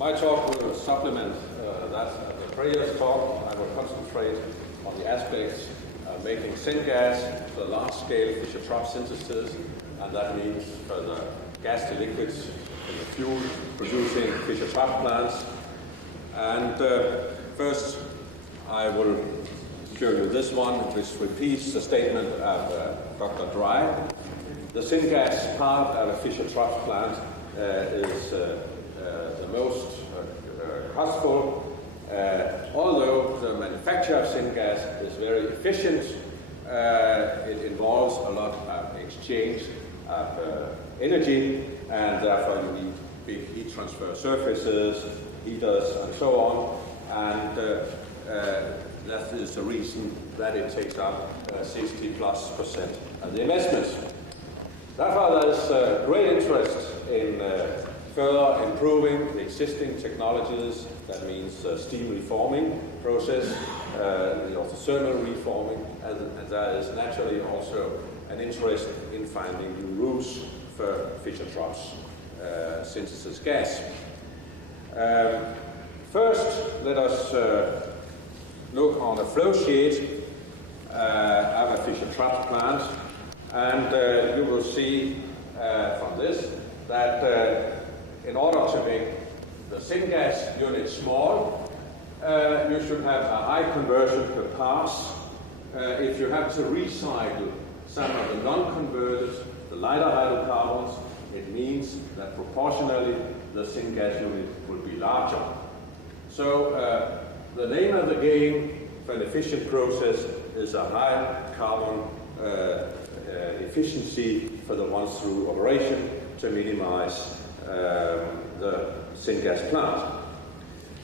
My talk will supplement that the previous talk. I will concentrate on the aspects of making syngas for large-scale Fischer Tropsch synthesis, and that means for the gas to liquids in the fuel-producing Fischer Tropsch plants. And first, I will show you this one, which repeats the statement of Dr. Dry. The syngas part of a Fischer Tropsch plant is the most costful, although the manufacture of syngas is very efficient. It involves a lot of exchange of energy, and therefore you need big heat transfer surfaces, heaters, and so on. And that is the reason that it takes up 60+% of the investments. Therefore, there is great interest in further improving the existing technologies. That means steam reforming process, the thermal reforming, and there is naturally also an interest in finding new routes for Fischer Tropsch synthesis gas. First, let us look on a flow sheet of a Fischer Tropsch plant, and you will see from this that in order to make the syngas unit small, you should have a high conversion per pass. If you have to recycle some of the non-converted, the lighter hydrocarbons, it means that proportionally the syngas unit will be larger. So the name of the game for an efficient process is a high carbon efficiency for the once-through operation to minimize the syngas plant.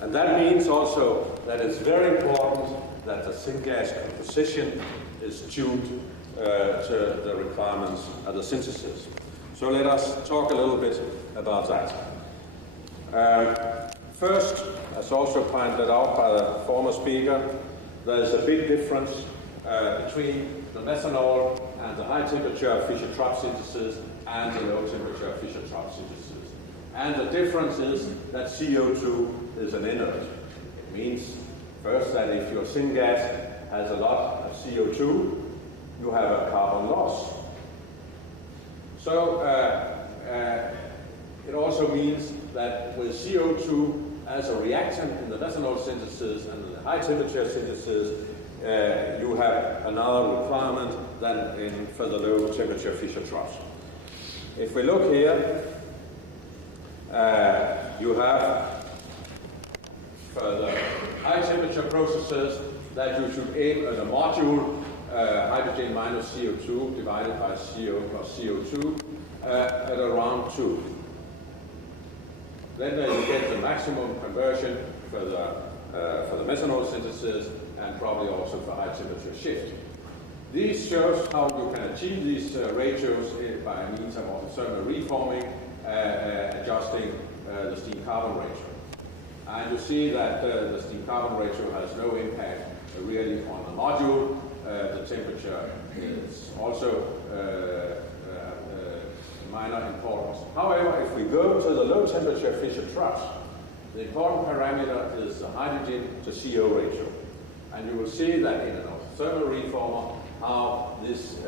And that means also that it's very important that the syngas composition is tuned to the requirements of the synthesis. So let us talk a little bit about that. First, as also pointed out by the former speaker, there is a big difference between the methanol and the high temperature Fischer Tropsch synthesis and the low temperature Fischer Tropsch synthesis. And the difference is that CO2 is an inert. It means first that if your syngas has a lot of CO2, you have a carbon loss. So it also means that with CO2 as a reactant in the methanol synthesis and the high temperature synthesis, you have another requirement than for the low temperature Fischer Tropsch. If we look here, you have for the high temperature processes that you should aim at a module hydrogen minus CO2 divided by CO plus CO2 at around 2. Then you get the maximum conversion for the methanol synthesis and probably also for high temperature shift. This shows how you can achieve these ratios by means of thermal reforming, adjusting the steam carbon ratio. And you see that the steam carbon ratio has no impact really on the module. The temperature is also minor importance. However, if we go to the low temperature Fischer Tropsch, the important parameter is the hydrogen to CO ratio. And you will see that in an thermal reformer how this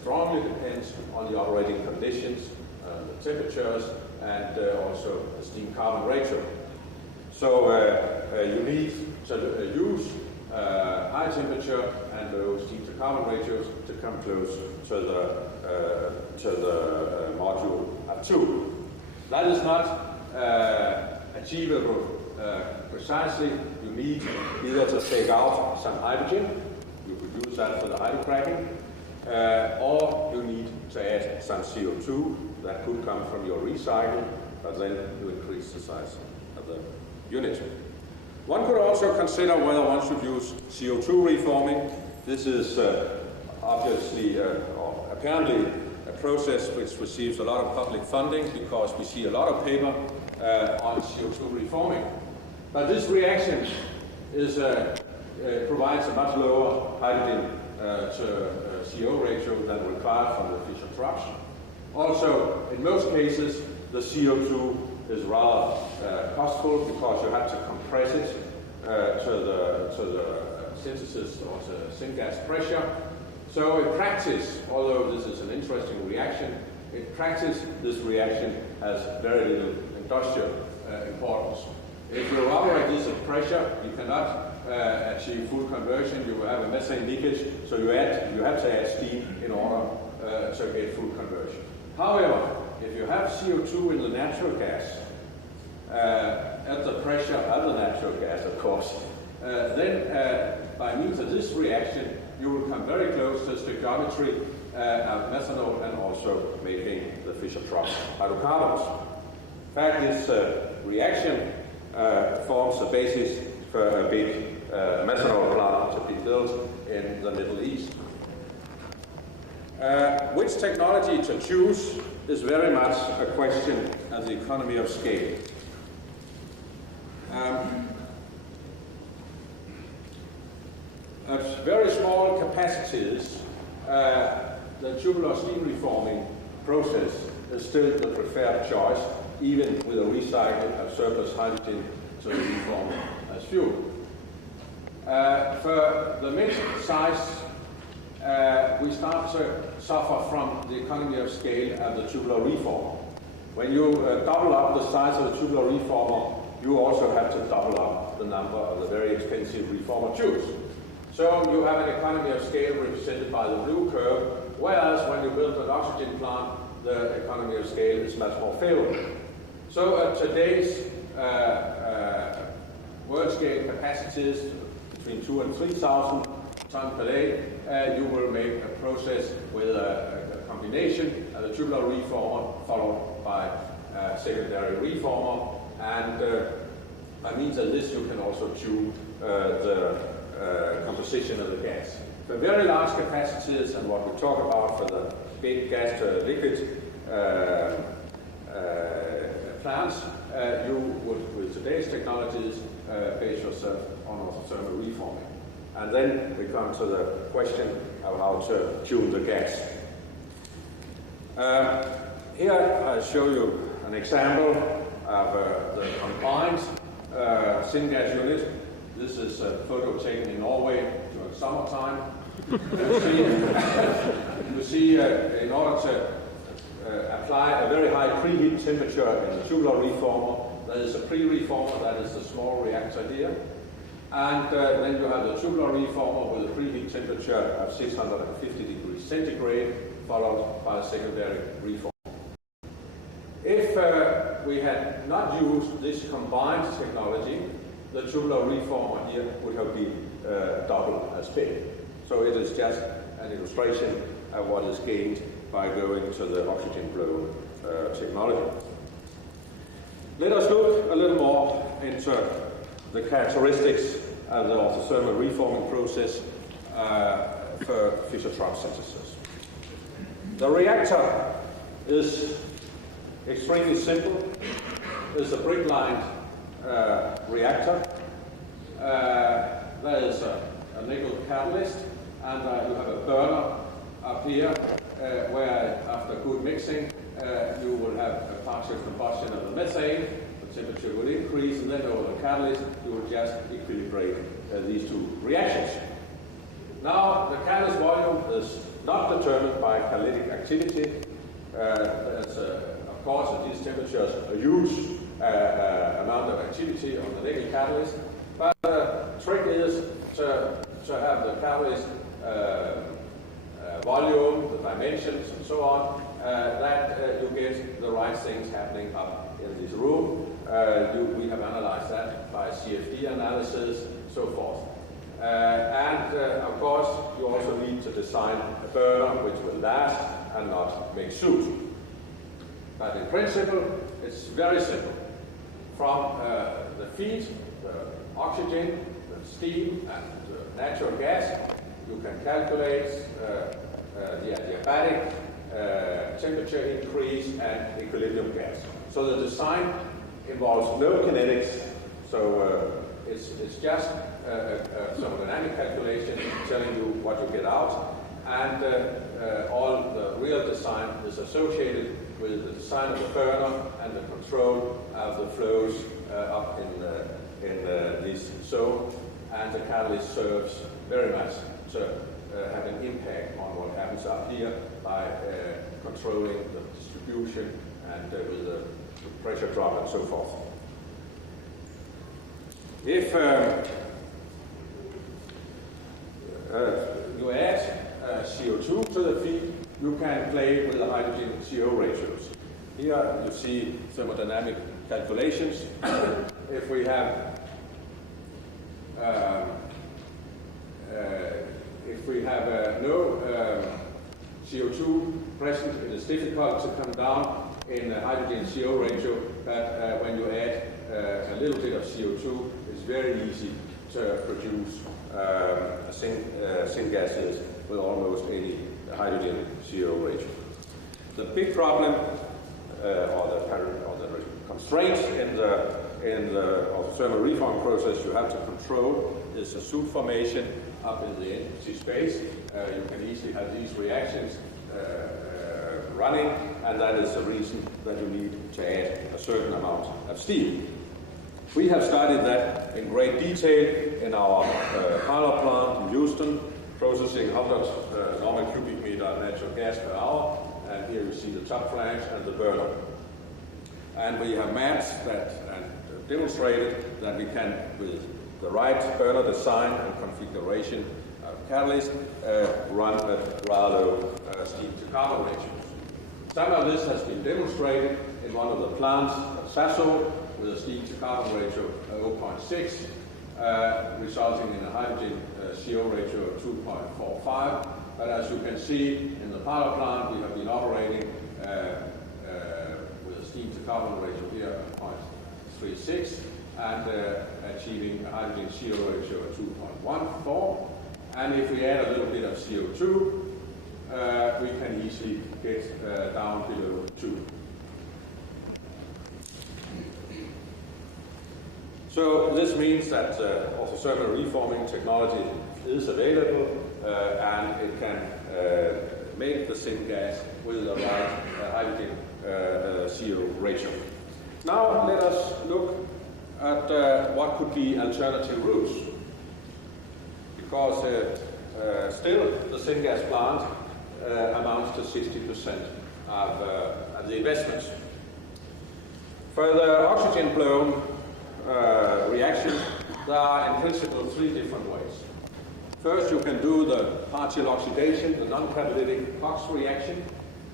strongly depends on the operating conditions, the temperatures, and also the steam carbon ratio. So you need to use high temperature and low steam to carbon ratios to come close to the module of 2. That is not achievable precisely. You need either to take out some hydrogen, you could use that for the hydrocracking, or you need to add some CO2 that could come from your recycle, but then you increase the size of the unit. One could also consider whether one should use CO2 reforming. This is obviously or apparently a process which receives a lot of public funding because we see a lot of paper on CO2 reforming. But this reaction is, provides a much lower hydrogen to CO ratio than required from the Fischer Tropsch. Also, in most cases, the CO2 is rather costful because you have to compress it to the synthesis or to syngas pressure. So in practice, although this is an interesting reaction, in practice this reaction has very little industrial importance. If you evaporate this at pressure, you cannot achieve full conversion. You will have a methane leakage, so you have to add steam in order to get full conversion. However, if you have CO2 in the natural gas, at the pressure of the natural gas, of course, then by means of this reaction, you will come very close to the stoichiometry of methanol and also making the Fischer Tropsch hydrocarbons. In fact, this reaction forms the basis for a big methanol plant to be built in the Middle East. Which technology to choose is very much a question of the economy of scale. At very small capacities, the tubular steam reforming process is still the preferred choice, even with a recycle of surplus hydrogen to reform as fuel. For the mid-size, we start to suffer from the economy of scale of the tubular reformer. When you double up the size of the tubular reformer, you also have to double up the number of the very expensive reformer tubes. So you have an economy of scale represented by the blue curve, whereas when you build an oxygen plant, the economy of scale is much more favorable. So at today's world-scale capacities, between 2,000 and 3,000 tons per day, you will make a process with a combination of the tubular reformer followed by a secondary reformer, and by means of this you can also tune the composition of the gas. For very large capacities, and what we talk about for the big gas to liquid plants, you would, with today's technologies, base yourself on autothermal reforming. And then we come to the question of how to tune the gas. Here I show you an example of the combined syngas unit. This is a photo taken in Norway during summertime. You see, in order to apply a very high preheat temperature in the tubular reformer, there is a pre-reformer, that is the small reactor here. And then you have the tubular reformer with a preheat temperature of 650 degrees centigrade, followed by a secondary reformer. If we had not used this combined technology, the tubular reformer here would have been double as big. So it is just an illustration of what is gained by going to the oxygen-blown technology. Let us look a little more into the characteristics of the autothermal reforming process for Fischer Tropsch synthesis. The reactor is extremely simple. It's a brick-lined reactor. There is a nickel catalyst, and you have a burner up here where, after good mixing, you will have a partial combustion of the methane. The temperature will increase, and then over the catalyst, you will just equilibrate these two reactions. Now, the catalyst volume is not determined by catalytic activity. Of course, at these temperatures, a huge amount of activity on the nickel catalyst, but the trick is to have the catalyst volume, the dimensions, and so on, that you get the right things happening up in this room. We have analyzed that by CFD analysis, so forth. And of course, you also need to design a burner which will last and not make soot. But in principle, it's very simple. From the feed, the oxygen, the steam, and the natural gas, you can calculate the adiabatic temperature increase and equilibrium gas. So the design involves no kinetics, so it's just some dynamic calculation telling you what you get out, and all the real design is associated with the design of the burner and the control of the flows up in this zone. And the catalyst serves very much to have an impact on what happens up here by controlling the distribution and with the pressure drop and so forth. If you add CO2 to the feed, you can play with the hydrogen CO ratios. Here you see thermodynamic calculations. If we have no CO2 present, it is difficult to come down in the hydrogen CO ratio, but when you add a little bit of CO2, it's very easy to produce syngases with almost any hydrogen CO ratio. The big problem or the constraint in the thermal reforming process you have to control is the soot formation up in the empty space. You can easily have these reactions running, and that is the reason that you need to add a certain amount of steam. We have studied that in great detail in our pilot plant in Houston, processing 100 normal cubic meter of natural gas per hour, and here you see the top flange and the burner. And we have mapped that and demonstrated that we can, with the right burner design and configuration of catalyst, run at rather low steam to carbon ratios. Some of this has been demonstrated in one of the plants at Sasol with a steam to carbon ratio of 0.6, resulting in a hydrogen CO ratio of 2.45. But as you can see in the power plant, we have been operating with a steam to carbon ratio here of 0.36 and achieving a hydrogen CO ratio of 2.14. And if we add a little bit of CO2, we can easily get down below 2. So this means that orthothermal reforming technology is available and it can make the syngas with the right hydrogen CO ratio. Now let us look at what could be alternative routes, because still the syngas plant amounts to 60% of the investments. For the oxygen-blown reaction, there are in principle 3 different ways. First, you can do the partial oxidation, the non-catalytic Cox reaction.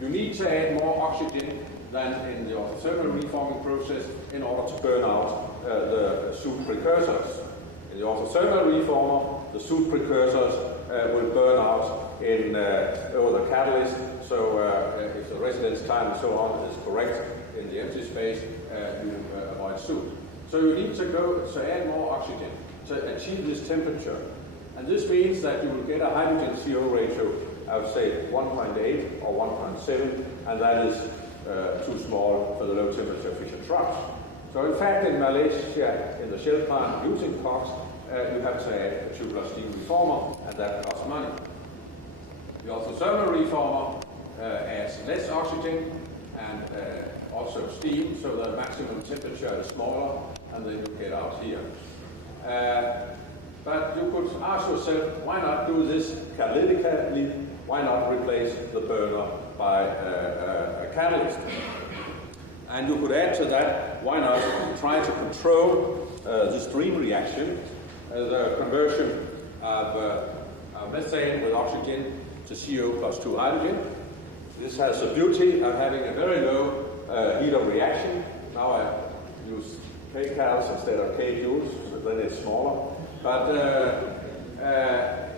You need to add more oxygen than in the orthothermal reforming process in order to burn out the soot precursors. In the orthothermal reformer, the soot precursors will burn out in over the catalyst, so if the residence time and so on is correct in the empty space, you avoid soot. So you need to add more oxygen to achieve this temperature. And this means that you will get a hydrogen CO ratio of, say, 1.8 or 1.7, and that is too small for the low temperature Fischer Tropsch. So in fact, in Malaysia, in the Shell plant using Cox, you have to add a tubular steam reformer, and that costs money. The orthothermal reformer adds less oxygen and also steam, so the maximum temperature is smaller, and then you get out here. But you could ask yourself, why not do this catalytically? Why not replace the burner by a catalyst? And you could add to that, why not try to control the stream reaction, the conversion of methane with oxygen to CO plus 2 hydrogen. This has the beauty of having a very low heat of reaction. Now I use kcals instead of kjoules, so then it's smaller. But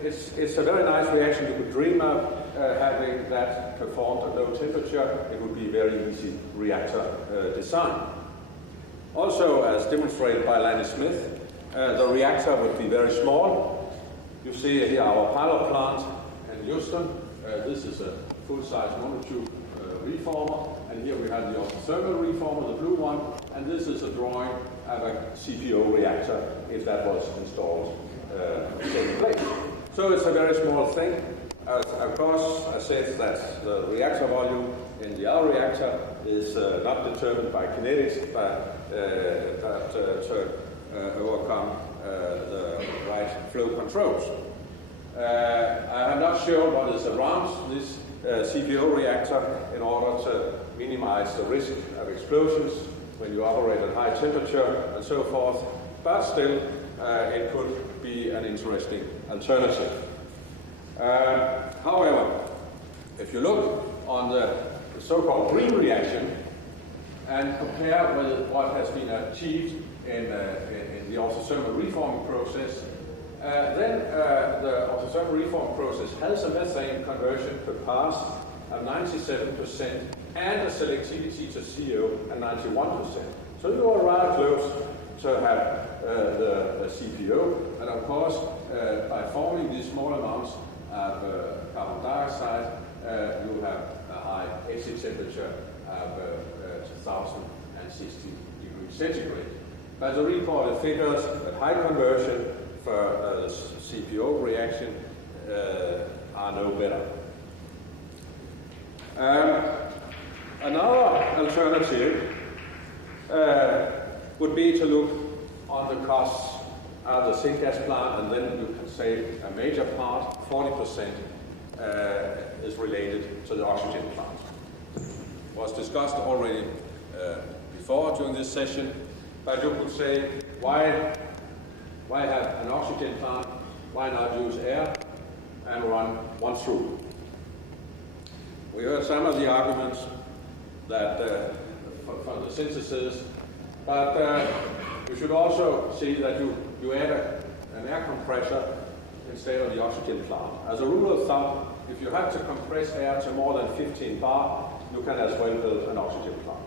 it's a very nice reaction. You could dream of having that performed at low temperature. It would be a very easy reactor design. Also, as demonstrated by Lanny Smith, the reactor would be very small. You see here our pilot plant in Houston. This is a full-size monotube reformer, and here we have the orthothermal reformer, the blue one, and this is a drawing of a CPO reactor if that was installed in place. So it's a very small thing. Of course, I said that the reactor volume in the other reactor is not determined by kinetics, but to overcome the right flow controls. I have not shown what is around this CPO reactor in order to minimize the risk of explosions when you operate at high temperature and so forth, but still it could be an interesting alternative. However, if you look on the so-called green reaction and compare with what has been achieved in the autothermal reforming process, then the autothermal reforming process has a methane conversion per pass of 97% and a selectivity to CO at 91%. So you are rather close to have the CPO, and of course, by forming these small amounts of carbon dioxide, you have a high exit temperature of 2060 degrees centigrade. But the reported figures at high conversion for the CPO reaction are no better. Another alternative would be to look on the costs of the syngas plant, and then you can say a major part, 40%, is related to the oxygen plant. It was discussed already before during this session, but you could say, why have an oxygen plant? Why not use air and run one through? We heard some of the arguments that for the synthesis, but you should also see that you add an air compressor instead of the oxygen plant. As a rule of thumb, if you have to compress air to more than 15 bar, you can as well build an oxygen plant.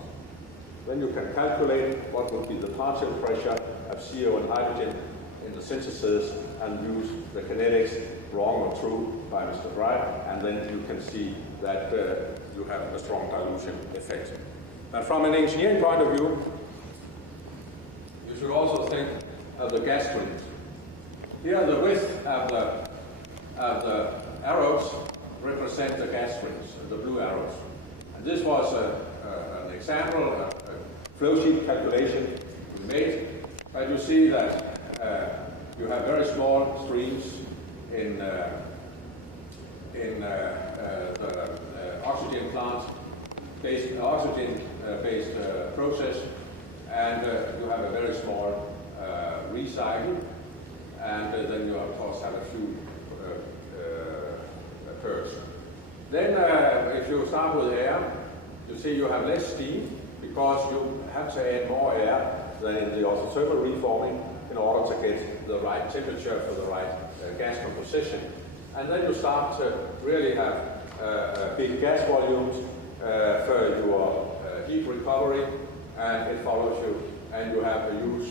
Then you can calculate what would be the partial pressure of CO and hydrogen in the synthesis and use the kinetics, wrong or true, by Mr. Bright, and then you can see that you have a strong dilution effect. And from an engineering point of view, you should also think of the gas streams. Here, the width of the arrows represent the gas streams, the blue arrows. And this was an example, a flow sheet calculation we made. But you see that you have very small streams in the oxygen plant, oxygen-based process, and you have a very small recycle, and then you of course have a few curves. Then if you start with air, you see you have less steam because you have to add more air than in the autothermal reforming in order to get the right temperature for the right gas composition. And then you start to really have big gas volumes for your heat recovery, and it follows you, and you have a huge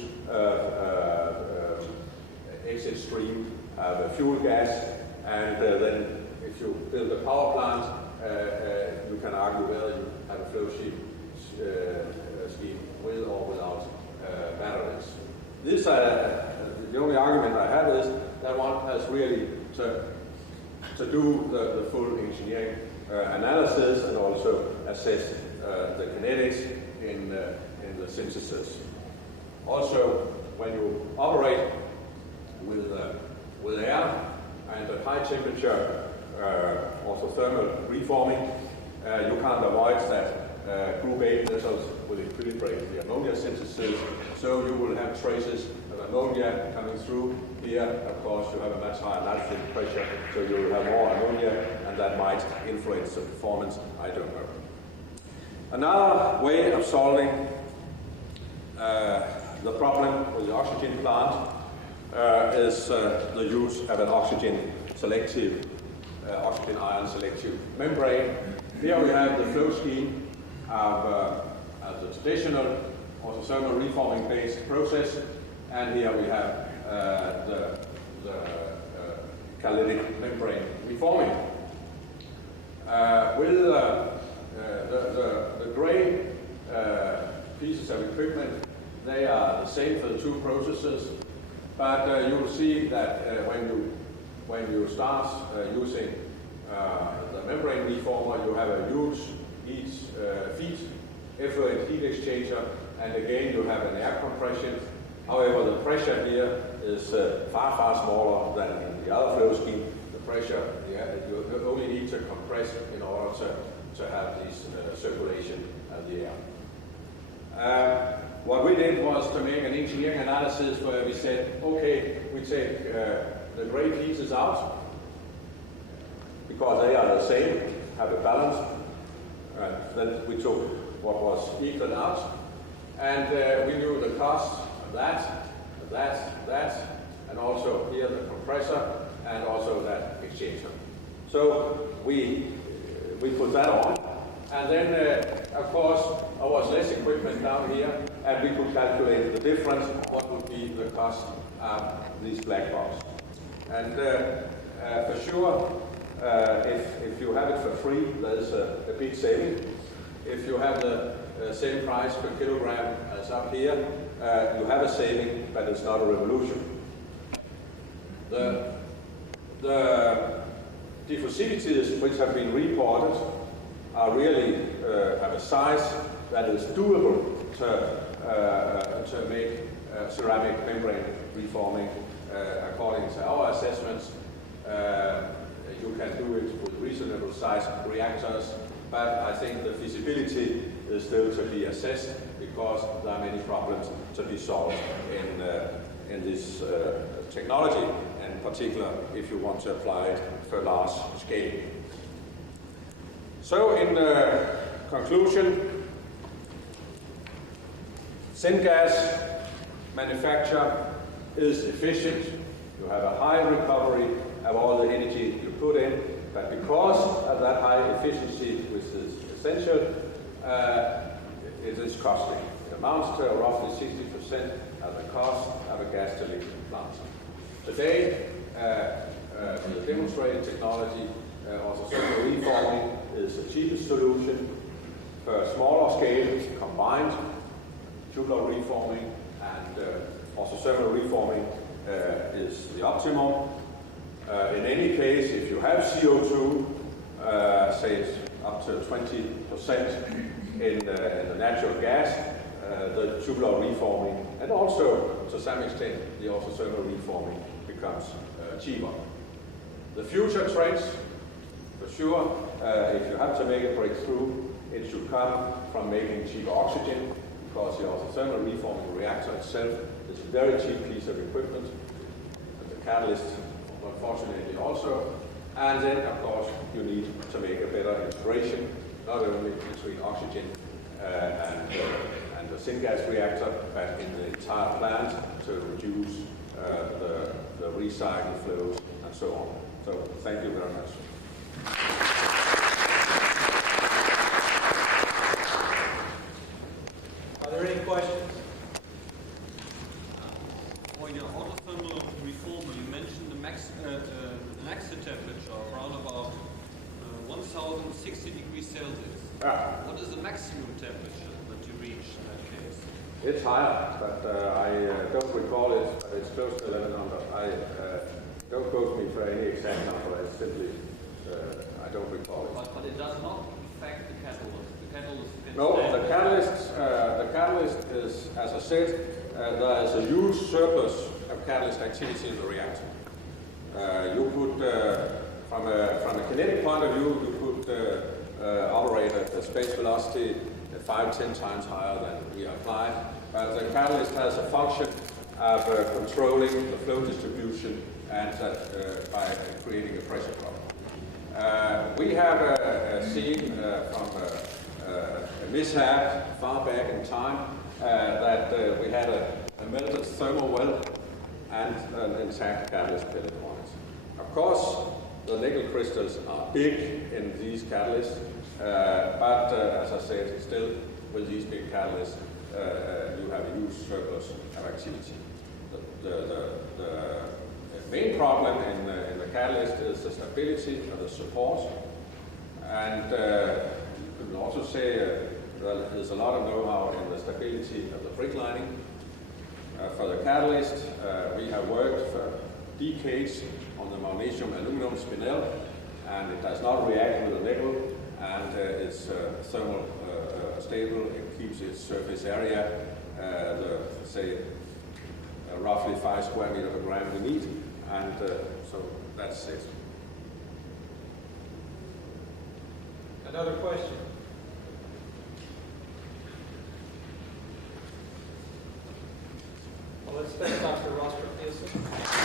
exit stream of fuel gas, and then if you build a power plant, you can argue whether you have a flow sheet scheme with or without batteries. This, the only argument I have is that one has really to do the full engineering analysis and also assess the kinetics in the synthesis. Also, when you operate with air and at high temperature autothermal reforming, you can't avoid that group 8 metals will equilibrate the ammonia synthesis, so you will have traces of ammonia coming through. Here, of course, you have a much higher nitrogen pressure, so you will have more ammonia, and that might influence the performance, I don't know. Another way of solving the problem with the oxygen plant is the use of an oxygen ion selective membrane. Here we have the flow scheme of the traditional autothermal reforming based process, and here we have the catalytic membrane reforming. With the gray pieces of equipment, they are the same for the two processes, but you will see that when you start using the membrane reformer, you have a huge feed effluent heat exchanger, and again you have an air compression. However, the pressure here is far, far smaller than in the other flow scheme. The pressure, you only need to compress in order to have this circulation of the air. What we did was to make an engineering analysis where we said, okay, we take the gray pieces out because they are the same, have a balance. Then we took what was equaled out, and we knew the cost of that, and also here the compressor, and also that exchanger. So we put that on, and then of course there was less equipment down here, and we could calculate the difference, what would be the cost of these black boxes. And for sure, if you have it for free, there's a big saving. If you have the same price per kilogram as up here, you have a saving, but it's not a revolution. The diffusivities which have been reported are really have a size that is doable to make ceramic membrane reforming according to our assessments. You can do it with reasonable sized reactors, but I think the feasibility is still to be assessed because there are many problems to be solved in this technology, and in particular if you want to apply it for large scale. So in conclusion, syngas manufacture is efficient. You have a high recovery of all the energy you put in, but because of that high efficiency, which is essential, it is costly. It amounts to roughly 60% of the cost of a gas-to-liquid plant. Today, with the demonstrated technology, autothermal reforming is the cheapest solution. For a smaller scale, combined tubular reforming and autothermal reforming is the optimum. In any case, if you have CO2, say it's up to 20% in the natural gas, the tubular reforming, and also to some extent the autothermal reforming becomes cheaper. The future trends, for sure, if you have to make a breakthrough, it should come from making cheaper oxygen, because the autothermal reforming reactor itself is a very cheap piece of equipment, and the catalyst, unfortunately, also. And then, of course, you need to make a better integration, not only between oxygen and the syngas reactor, but in the entire plant to reduce the recycle flows and so on. So, thank you very much. Are there any questions? For your autothermal reformer, you mentioned the an exit temperature of around about 1060 degrees Celsius. What is the maximum temperature that you reach in that case? It's higher, but I don't recall it, but it's close to 1100. Don't quote me for any exact number, it's simply, I don't recall it. But it does not affect the catalyst. The catalyst can No, stay. the catalyst is, as I said, there is a huge surplus of catalyst activity in the reactor. You could, from a kinetic point of view, you could operate at a space velocity 5-10 times higher than we apply. But the catalyst has a function of controlling the flow distribution and by creating a pressure drop. We have seen from a mishap far back in time that we had a melted thermal well and an intact catalyst pellet on it. Of course, the nickel crystals are big in these catalysts, but as I said, still with these big catalysts, you have a huge surplus of activity. The main problem in the catalyst is the stability of the support, and you could also say there's a lot of know-how in the stability of the brick lining. For the catalyst, we have worked for decades on the magnesium aluminum spinel, and it does not react with the nickel, and it's stable. It keeps its surface area, say, roughly 5 square meters per gram we need, and so that's it. Another question? Well, let's thank Dr. Rostrup-Nielsen.